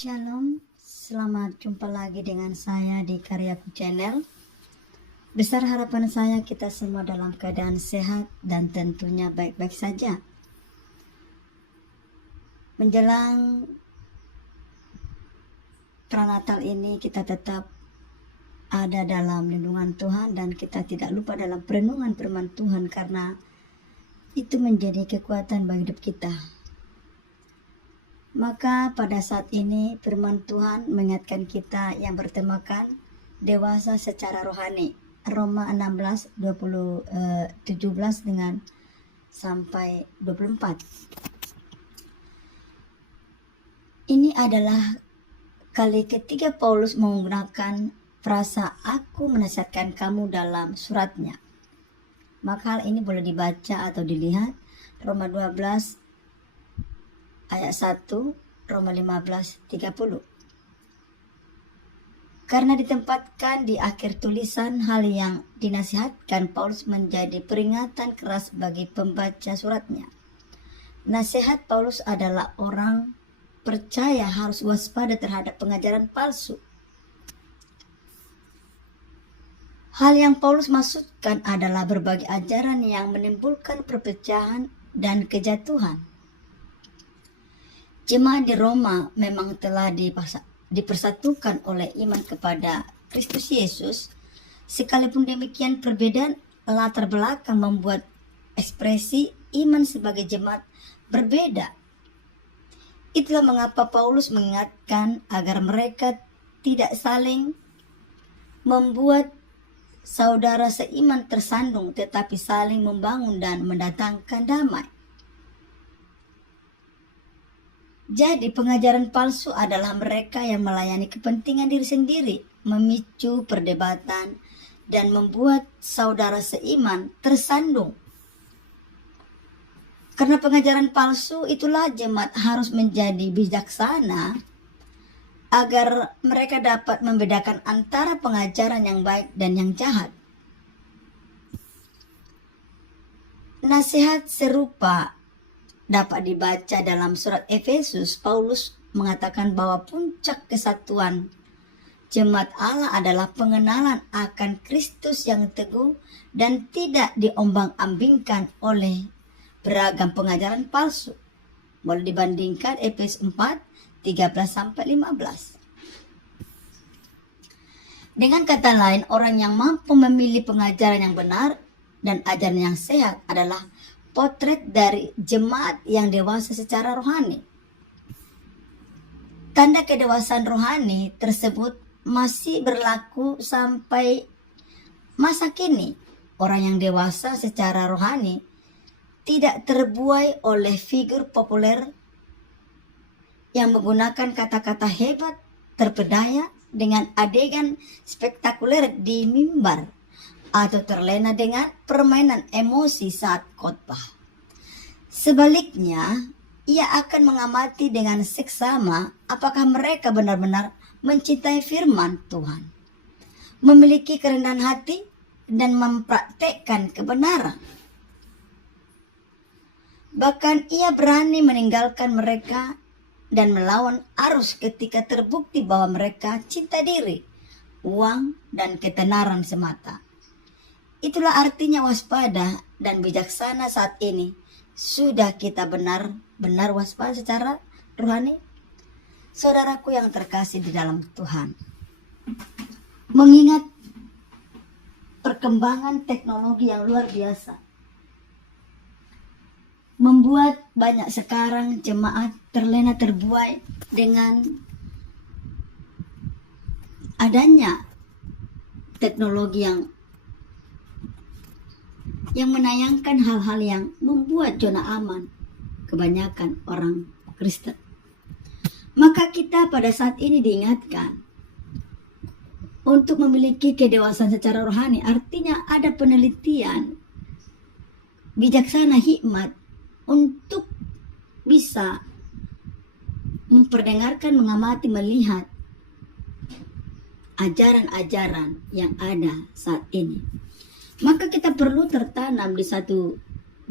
Shalom, selamat jumpa lagi dengan saya di Karyaku Channel. Besar harapan saya kita semua dalam keadaan sehat dan tentunya baik-baik saja. Menjelang pranatal ini kita tetap ada dalam lindungan Tuhan dan kita tidak lupa dalam perenungan firman Tuhan karena itu menjadi kekuatan bagi hidup kita. Maka pada saat ini firman Tuhan mengingatkan kita yang bertemakan dewasa secara rohani. Roma 16 17 dengan sampai 24. Ini adalah kali ketiga Paulus menggunakan frasa aku menasihatkan kamu dalam suratnya. Maka hal ini boleh dibaca atau dilihat Roma 12 ayat 1, Roma 15:30. Karena ditempatkan di akhir tulisan hal yang dinasihatkan Paulus menjadi peringatan keras bagi pembaca suratnya. Nasihat Paulus adalah orang percaya harus waspada terhadap pengajaran palsu. Hal yang Paulus maksudkan adalah berbagai ajaran yang menimbulkan perpecahan dan kejatuhan. Jemaat di Roma memang telah dipersatukan oleh iman kepada Kristus Yesus. Sekalipun demikian, perbedaan latar belakang membuat ekspresi iman sebagai jemaat berbeda. Itulah mengapa Paulus mengingatkan agar mereka tidak saling membuat saudara seiman tersandung, tetapi saling membangun dan mendatangkan damai. Jadi pengajaran palsu adalah mereka yang melayani kepentingan diri sendiri, memicu perdebatan, dan membuat saudara seiman tersandung. Karena pengajaran palsu itulah jemaat harus menjadi bijaksana agar mereka dapat membedakan antara pengajaran yang baik dan yang jahat. Nasihat serupa dapat dibaca dalam surat Efesus. Paulus mengatakan bahwa puncak kesatuan jemaat Allah adalah pengenalan akan Kristus yang teguh dan tidak diombang-ambingkan oleh beragam pengajaran palsu. Boleh dibandingkan Efesus 4:13-15. Dengan kata lain, orang yang mampu memilih pengajaran yang benar dan ajaran yang sehat adalah potret dari jemaat yang dewasa secara rohani. Tanda kedewasaan rohani tersebut masih berlaku sampai masa kini. Orang yang dewasa secara rohani tidak terbuai oleh figur populer yang menggunakan kata-kata hebat, terpedaya dengan adegan spektakuler di mimbar, atau terlena dengan permainan emosi saat khotbah. Sebaliknya, ia akan mengamati dengan seksama apakah mereka benar-benar mencintai firman Tuhan, memiliki kerendahan hati, dan mempraktekkan kebenaran. Bahkan ia berani meninggalkan mereka dan melawan arus ketika terbukti bahwa mereka cinta diri, uang, dan ketenaran semata. Itulah artinya waspada dan bijaksana saat ini. Sudah kita benar-benar waspada secara rohani? Saudaraku yang terkasih di dalam Tuhan, mengingat perkembangan teknologi yang luar biasa, membuat banyak sekarang jemaat terlena terbuai dengan adanya teknologi yang menayangkan hal-hal yang membuat zona aman kebanyakan orang Kristen. Maka kita pada saat ini diingatkan untuk memiliki kedewasaan secara rohani, artinya ada penelitian bijaksana, hikmat untuk bisa memperdengarkan, mengamati, melihat ajaran-ajaran yang ada saat ini. Maka kita perlu tertanam di satu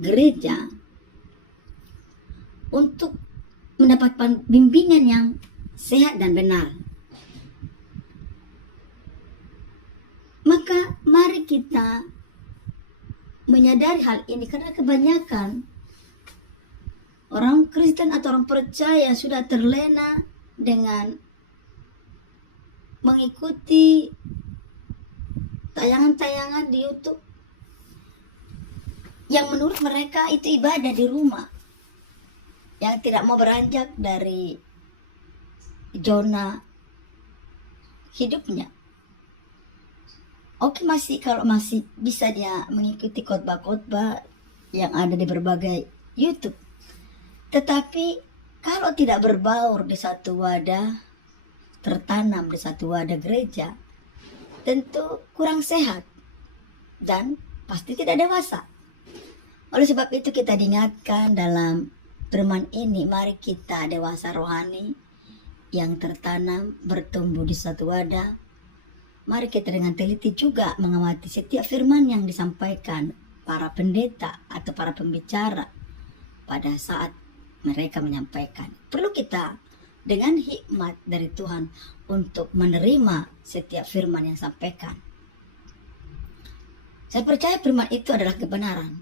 gereja untuk mendapat bimbingan yang sehat dan benar. Maka mari kita menyadari hal ini, karena kebanyakan orang Kristen atau orang percaya sudah terlena dengan mengikuti tayangan-tayangan di YouTube yang menurut mereka itu ibadah di rumah, yang tidak mau beranjak dari zona hidupnya. Oke, kalau masih bisa dia mengikuti khotbah-khotbah yang ada di berbagai YouTube. Tetapi kalau tidak berbaur di satu wadah, tertanam di satu wadah gereja, tentu kurang sehat dan pasti tidak dewasa. Oleh sebab itu kita diingatkan dalam firman ini, mari kita dewasa rohani yang tertanam bertumbuh di satu wadah. Mari kita dengan teliti juga mengamati setiap firman yang disampaikan para pendeta atau para pembicara pada saat mereka menyampaikan. Perlu kita dengan hikmat dari Tuhan untuk menerima setiap firman yang disampaikan. Saya percaya firman itu adalah kebenaran.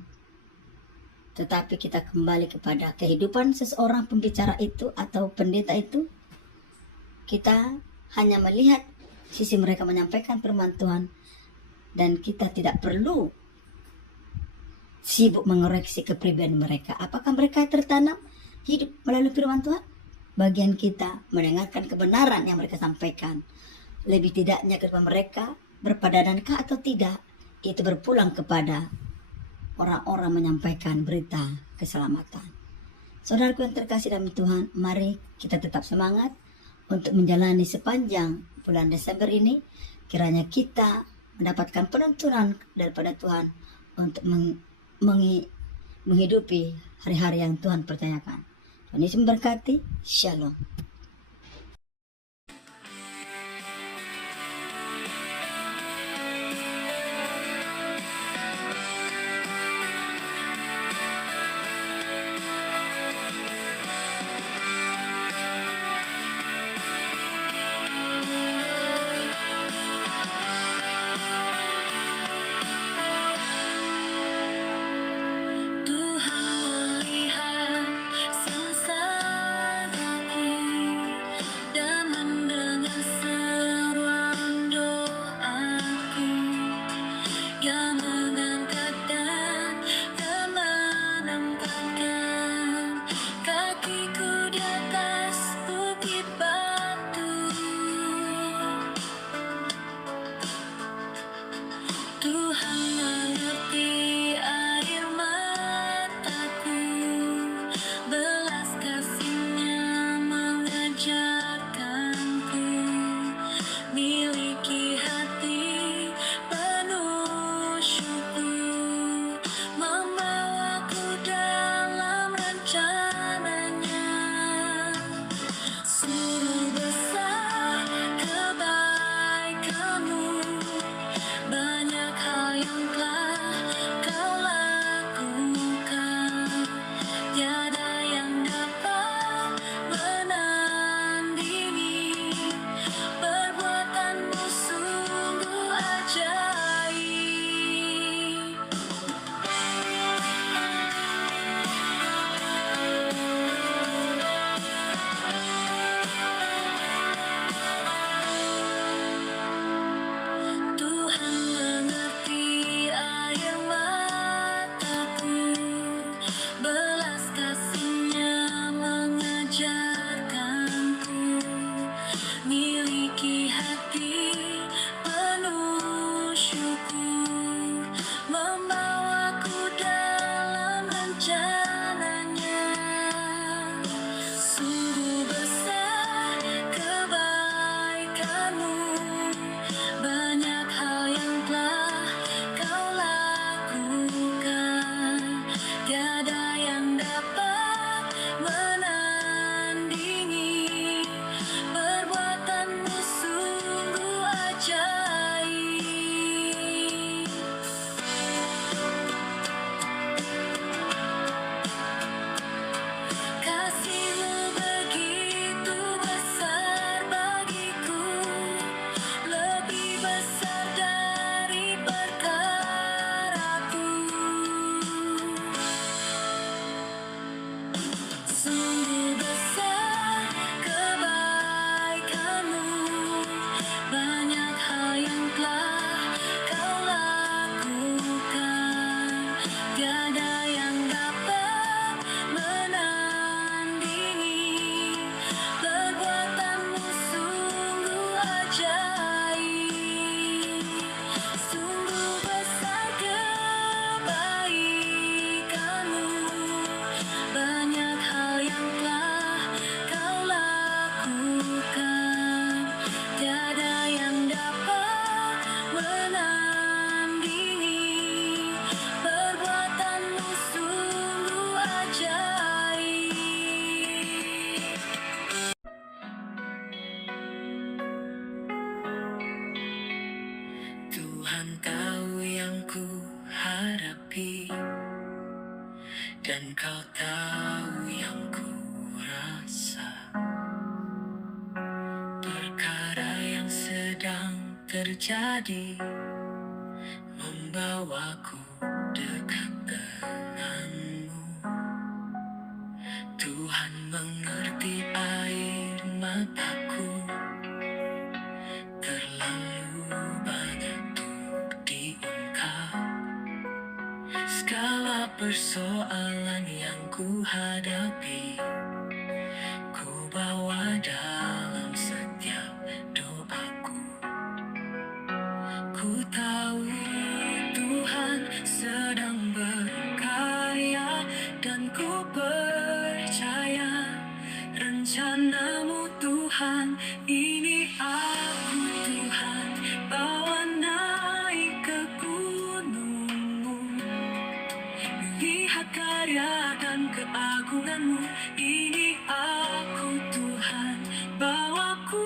Tetapi kita kembali kepada kehidupan seseorang pembicara itu atau pendeta itu. Kita hanya melihat sisi mereka menyampaikan firman Tuhan, dan kita tidak perlu sibuk mengoreksi kepribadian mereka. Apakah mereka tertanam hidup melalui firman Tuhan? Bagian kita mendengarkan kebenaran yang mereka sampaikan. Lebih tidaknya kepada mereka berpadadankah atau tidak, itu berpulang kepada orang-orang menyampaikan berita keselamatan. Saudaraku yang terkasih dalam Tuhan, mari kita tetap semangat untuk menjalani sepanjang bulan Desember ini. Kiranya kita mendapatkan penuntunan daripada Tuhan untuk menghidupi hari-hari yang Tuhan percayakan. Tuhan Yesus memberkati. Shalom. Tuhan melihat sengsaraku. ku hadapi, dan kau tahu yang ku rasa. Perkara yang sedang terjadi membawaku dekat denganmu. Tuhan mengerti air mataku, terlalu banyak untuk diungkap. Segala persoalan yang ku hadapi, ku bawa dalam setiap doaku. Ku tahu Tuhan sedang berkarya, dan ku percaya rencanamu Tuhan. Ini aku Tuhan, bawa naik ke gunungmu, lihat karya dan keagunganmu. Ini aku Tuhan, bawaku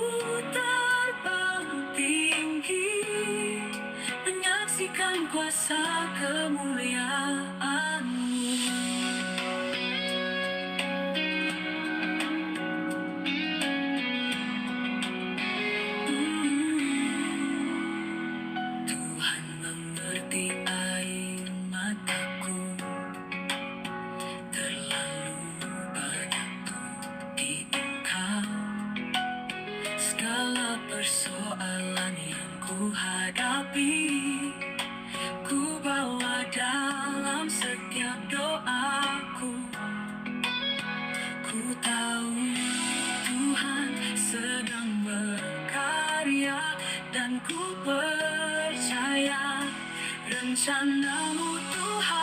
terbang tinggi, menyaksikan kuasa kemuliaan-Mu. Tuhan mengerti air mataku, terlalu banyak untuk diungkap. Segala persoalan yang ku hadapi, ku bawa dalam setiap doaku. Ku tahu Tuhan sedang berkarya, dan ku percaya rencanamu Tuhan.